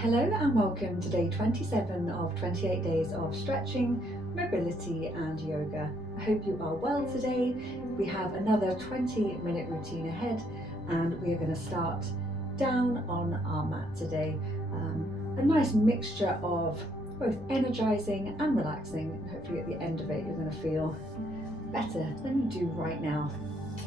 Hello and welcome to day 27 of 28 days of stretching, mobility and yoga. I hope you are well today. We have another 20-minute routine ahead and we are going to start down on our mat today. A nice mixture of both energizing and relaxing. Hopefully at the end of it you're going to feel better than you do right now.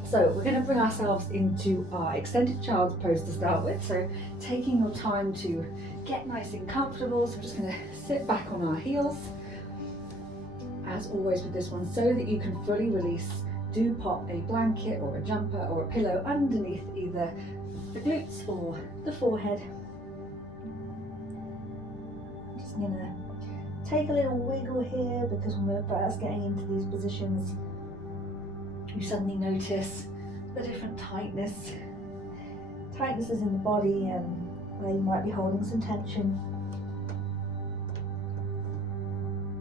So we're going to bring ourselves into our extended child's pose to start with. So taking your time to get nice and comfortable. So we're just going to sit back on our heels. As always with this one, so that you can fully release, do pop a blanket or a jumper or a pillow underneath either the glutes or the forehead. I'm just going to take a little wiggle here because when we're first getting into these positions, you suddenly notice the different tightnesses in the body and where you might be holding some tension.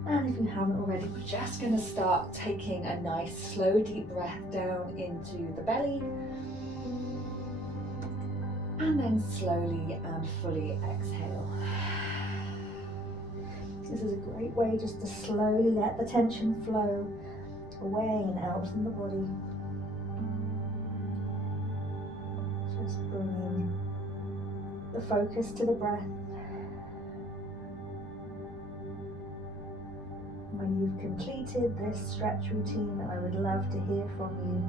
And if you haven't already, we're just going to start taking a nice slow deep breath down into the belly and then slowly and fully exhale. This is a great way just to slowly let the tension flow away and out from the body. Just bringing the focus to the breath. When you've completed this stretch routine, I would love to hear from you.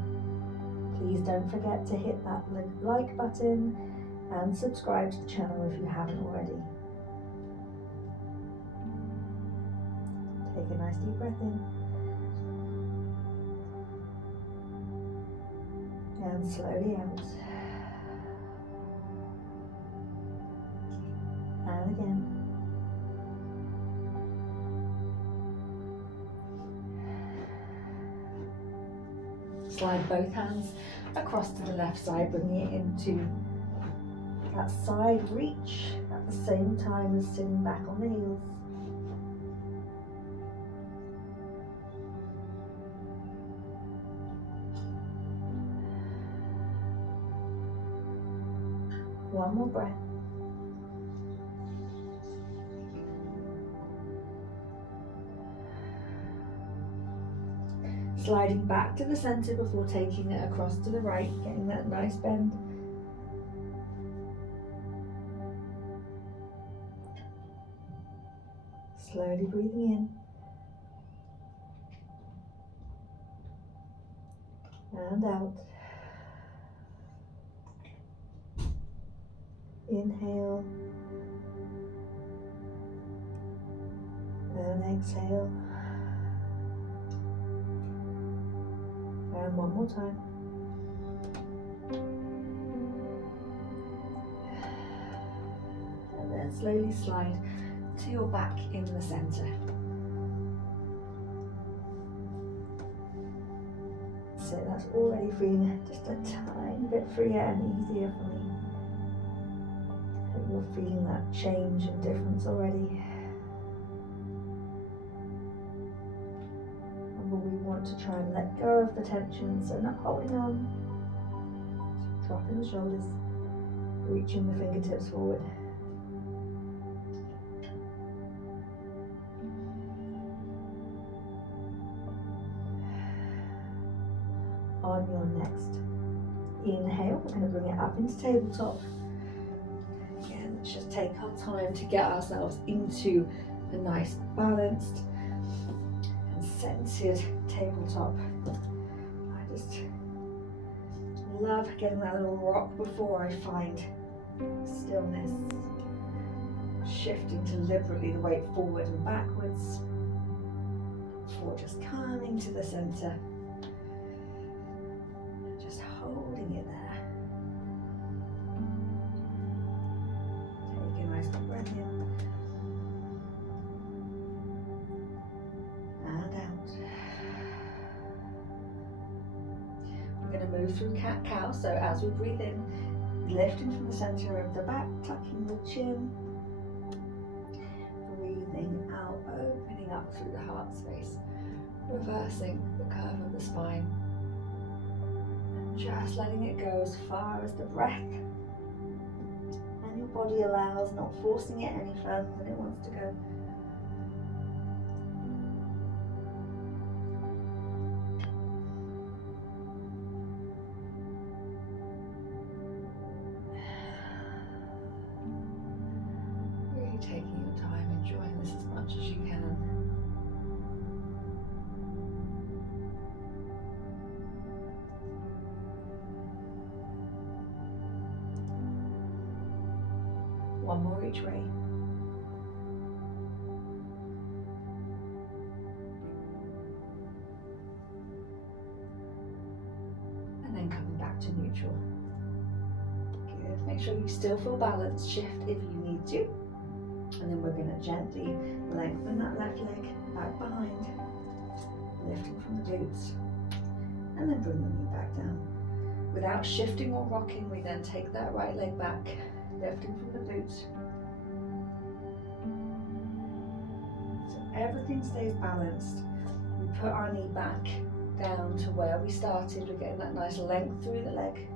Please don't forget to hit that like button and subscribe to the channel if you haven't already. Take a nice deep breath in. And slowly out. And again. Slide both hands across to the left side, bringing it into that side reach at the same time as sitting back on the heels. One more breath. Sliding back to the center before taking it across to the right, getting that nice bend. Slowly breathing in and out. Inhale and exhale. And one more time. And then slowly slide to your back in the center. So that's already feeling just a tiny bit freer and easier for me. You're feeling that change and difference already. And we want to try and let go of the tension, so not holding on, just dropping the shoulders, reaching the fingertips forward. On your next inhale, we're going to bring it up into tabletop. Let's just take our time to get ourselves into a nice balanced and centered tabletop. I just love getting that little rock before I find stillness. Shifting deliberately the weight forward and backwards before just coming to the center. Just holding it there. Breath in and out. We're going to move through cat-cow, so as we breathe in, lifting from the center of the back, tucking the chin, breathing out, opening up through the heart space, reversing the curve of the spine, and just letting it go as far as the breath and your body allows, not forcing it any further than it wants to go. Really taking your time, enjoying this as much as you can. One more each way. And then coming back to neutral. Good. Make sure you still feel balanced. Shift if you need to. And then we're going to gently lengthen that left leg back behind, lifting from the glutes. And then bring the knee back down. Without shifting or rocking, we then take that right leg back, lifting from the glutes. So everything stays balanced. We put our knee back down to where we started. We're getting that nice length through the leg.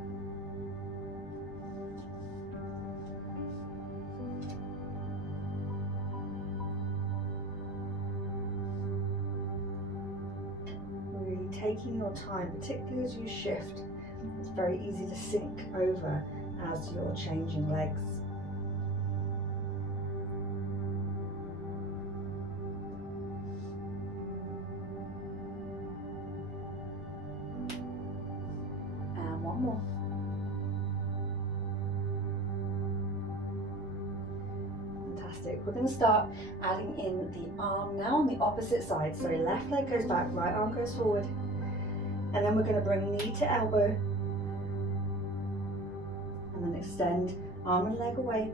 Really taking your time, particularly as you shift. It's very easy to sink over as you're changing legs. And one more. Fantastic. We're going to start adding in the arm now on the opposite side. So left leg goes back, right arm goes forward. And then we're going to bring knee to elbow. And then extend arm and leg away.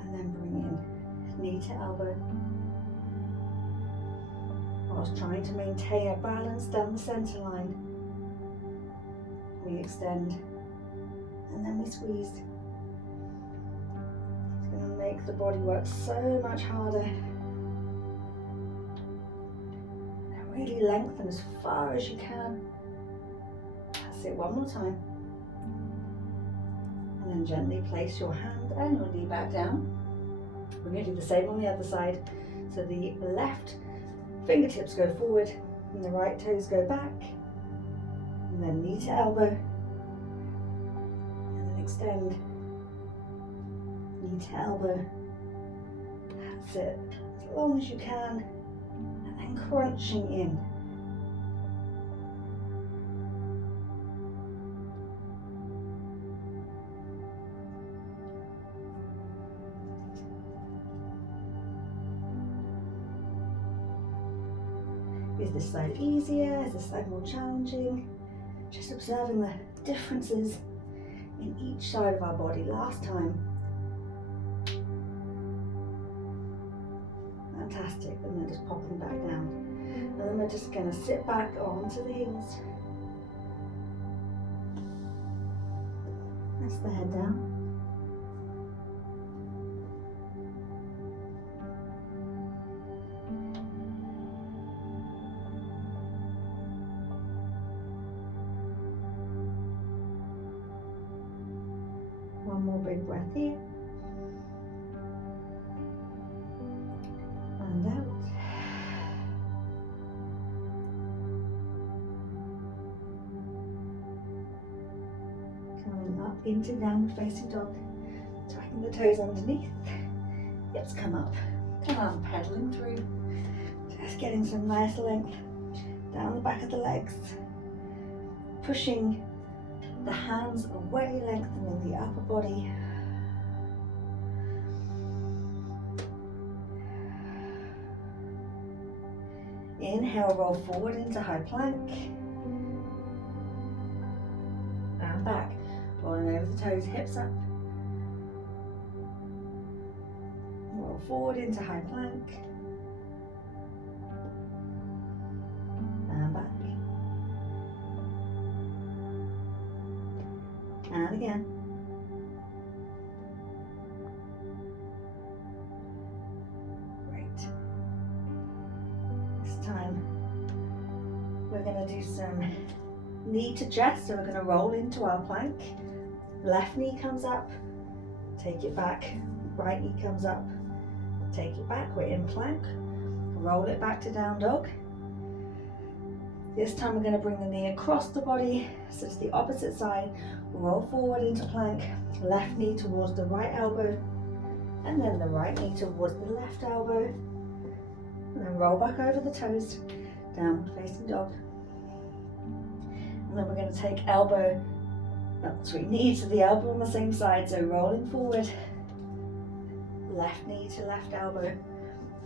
And then bring in knee to elbow. Whilst trying to maintain a balance down the center line. We extend and then we squeeze. It's going to make the body work so much harder. And really lengthen as far as you can. That's it, one more time. And then gently place your hand and your knee back down. We're going to do the same on the other side. So the left fingertips go forward and the right toes go back. And then knee to elbow. And then extend. Knee to elbow. That's it. As long as you can. And then crunching in. Is this side easier? Is this side more challenging? Just observing the differences in each side of our body. Last time. Fantastic. And then just popping back down. And then we're just going to sit back onto the heels. That's the head down. One more big breath here. And out. Coming up into downward facing dog. Tucking the toes underneath. Hips come up. Come on, pedaling through. Just getting some nice length down the back of the legs. Pushing the hands away, lengthening the upper body. Inhale, roll forward into high plank. And back. Rolling over the toes, hips up. Roll forward into high plank. And back. And again. Great. This time we're going to do some knee to chest, so we're going to roll into our plank. Left knee comes up, take it back. Right knee comes up, take it back. We're in plank. Roll it back to down dog. This time we're going to bring the knee across the body, so it's the opposite side. Roll forward into plank, left knee towards the right elbow, and then the right knee towards the left elbow. And then roll back over the toes, downward facing dog. And then we're going to take knee to the elbow on the same side, so rolling forward. Left knee to left elbow,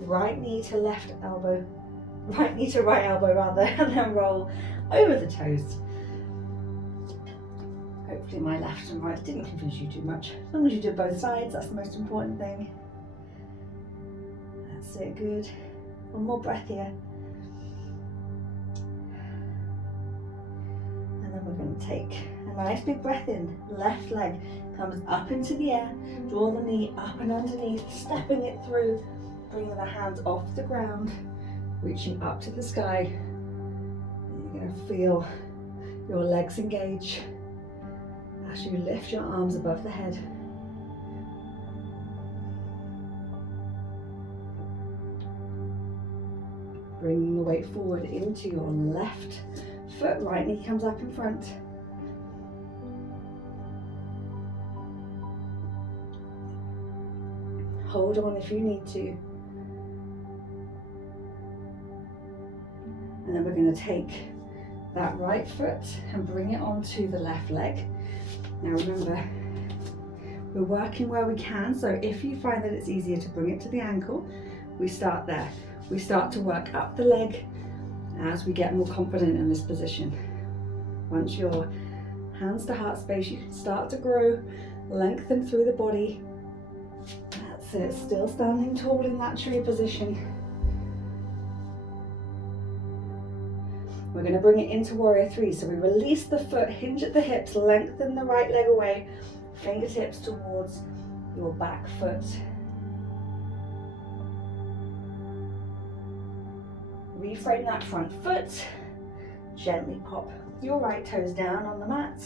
right knee to left elbow, right knee to right elbow rather, and then roll over the toes. Hopefully my left and right didn't confuse you too much. As long as you did both sides, that's the most important thing. That's it, good. One more breath here. And then we're going to take a nice big breath in. Left leg comes up into the air. Draw the knee up and underneath, stepping it through, bringing the hands off the ground, reaching up to the sky. And you're going to feel your legs engage as you lift your arms above the head. Bringing the weight forward into your left foot, right knee comes up in front. Hold on if you need to. And then we're going to take that right foot and bring it onto the left leg. Now remember, we're working where we can, so if you find that it's easier to bring it to the ankle, we start there. We start to work up the leg as we get more confident in this position. Once your hands to heart space, you can start to grow, lengthen through the body. That's it, still standing tall in that tree position. We're going to bring it into warrior three. So we release the foot, hinge at the hips, lengthen the right leg away, fingertips towards your back foot. Reframe that front foot, gently pop your right toes down on the mat,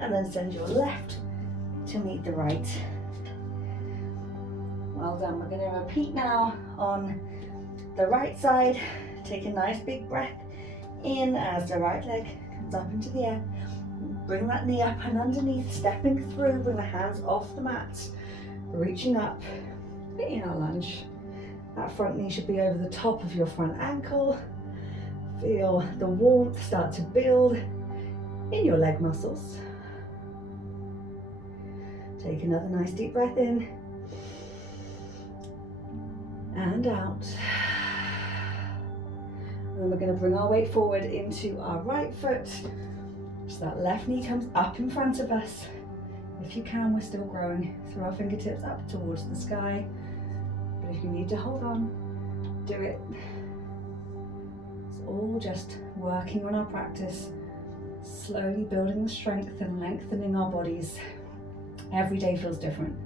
and then send your left to meet the right. Well done. We're going to repeat now on the right side. Take a nice big breath in as the right leg comes up into the air. Bring that knee up and underneath, stepping through, bring the hands off the mat, reaching up, in our lunge. That front knee should be over the top of your front ankle. Feel the warmth start to build in your leg muscles. Take another nice deep breath in and out. And then we're going to bring our weight forward into our right foot, so that left knee comes up in front of us. If you can, we're still growing through our fingertips up towards the sky. But if you need to hold on, do it. It's all just working on our practice, slowly building the strength and lengthening our bodies. Every day feels different.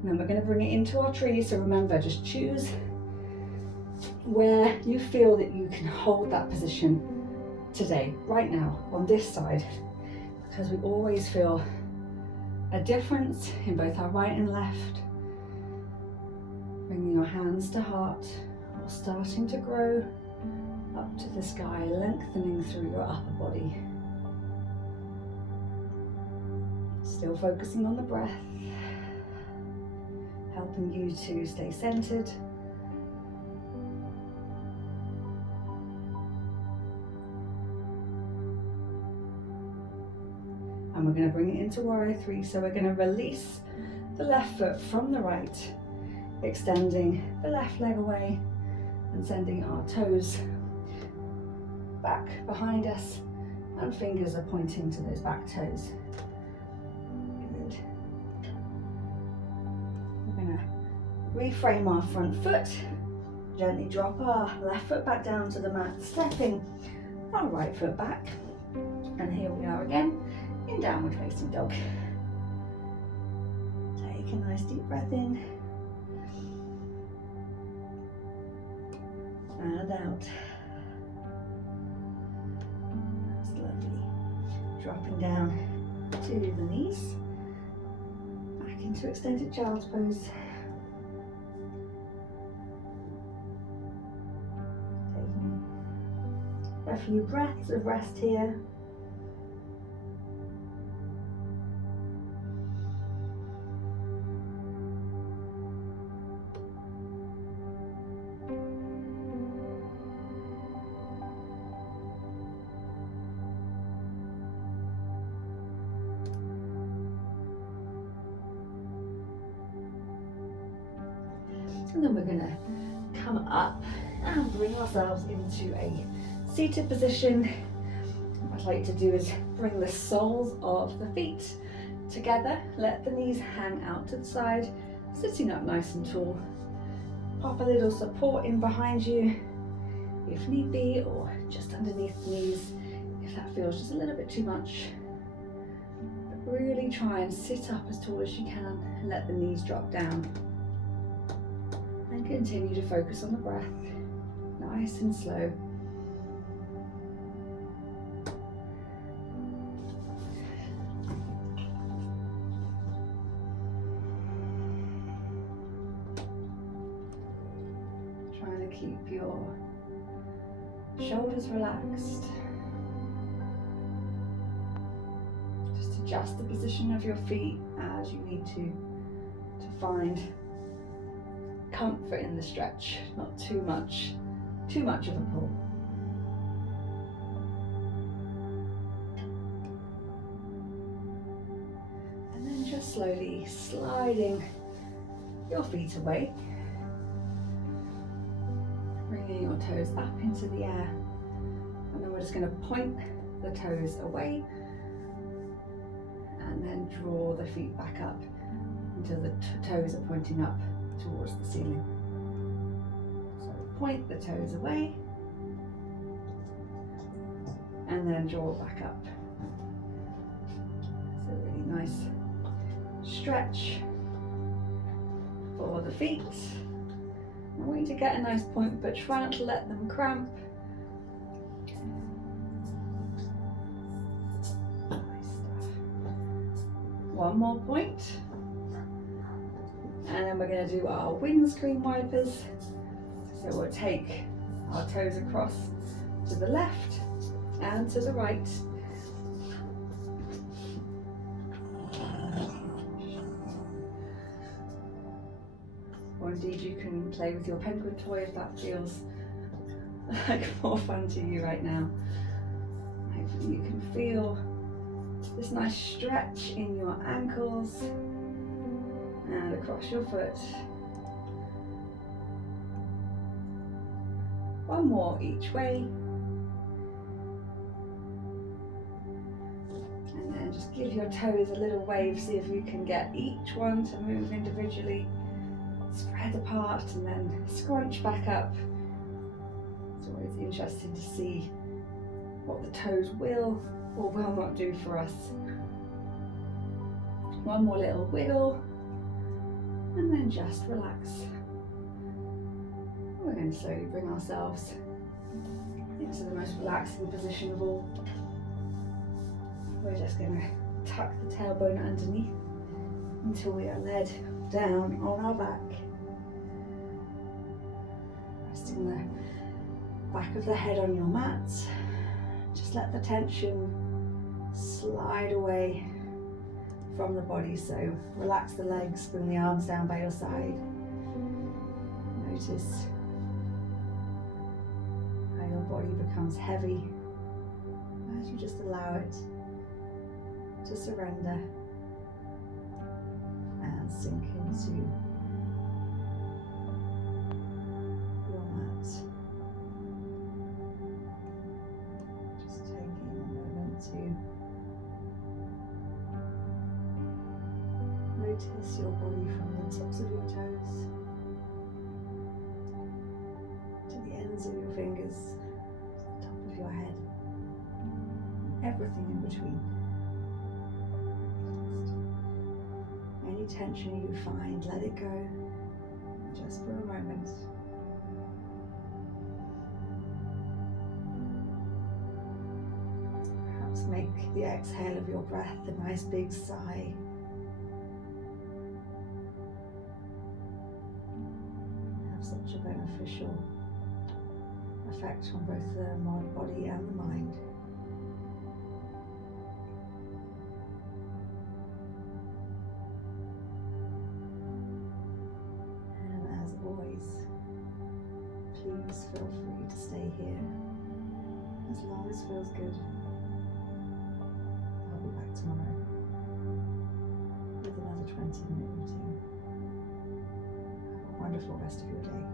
And then we're going to bring it into our tree. So remember, just choose where you feel that you can hold that position today, right now, on this side, because we always feel a difference in both our right and left. Bringing your hands to heart, or starting to grow up to the sky, lengthening through your upper body. Still focusing on the breath, helping you to stay centered. And we're going to bring it into warrior three. So we're going to release the left foot from the right, extending the left leg away and sending our toes back behind us, and fingers are pointing to those back toes. Good. We're going to reframe our front foot, gently drop our left foot back down to the mat, stepping our right foot back, and here we are again in downward facing dog. Take a nice deep breath in and out. That's lovely. Dropping down to the knees, back into extended child's pose. Taking a few breaths of rest here. And then we're going to come up and bring ourselves into a seated position. What I'd like to do is bring the soles of the feet together, let the knees hang out to the side, sitting up nice and tall. Pop a little support in behind you if need be, or just underneath the knees if that feels just a little bit too much. But really try and sit up as tall as you can and let the knees drop down. And continue to focus on the breath, nice and slow. Trying to keep your shoulders relaxed. Just adjust the position of your feet as you need to find comfort in the stretch, not too much of a pull. And then just slowly sliding your feet away, bringing your toes up into the air, and then we're just going to point the toes away and then draw the feet back up until the toes are pointing up towards the ceiling. So point the toes away and then draw back up. So really nice stretch for the feet. I want you to get a nice point, but try not to let them cramp. Nice stuff. One more point. And then we're going to do our windscreen wipers. So we'll take our toes across to the left and to the right. Or indeed you can play with your penguin toy if that feels like more fun to you right now. Hopefully you can feel this nice stretch in your ankles and across your foot. One more each way. And then just give your toes a little wave, see if you can get each one to move individually. Spread apart and then scrunch back up. It's always interesting to see what the toes will or will not do for us. One more little wiggle. And then just relax. We're going to slowly bring ourselves into the most relaxing position of all. We're just going to tuck the tailbone underneath until we are led down on our back. Resting the back of the head on your mat. Just let the tension slide away from the body, so relax the legs, bring the arms down by your side. Notice how your body becomes heavy as you just allow it to surrender and sink into your mat. Just taking a moment to notice your body from the tips of your toes to the ends of your fingers, to the top of your head, everything in between. Any tension you find, let it go, just for a moment. Perhaps make make the exhale of your breath a nice big sigh. Have such a beneficial effect on both the body and the mind. And as always, please feel free to stay here as long as feels good. I'll be back tomorrow with another 20-minute routine. Have a wonderful rest of your day.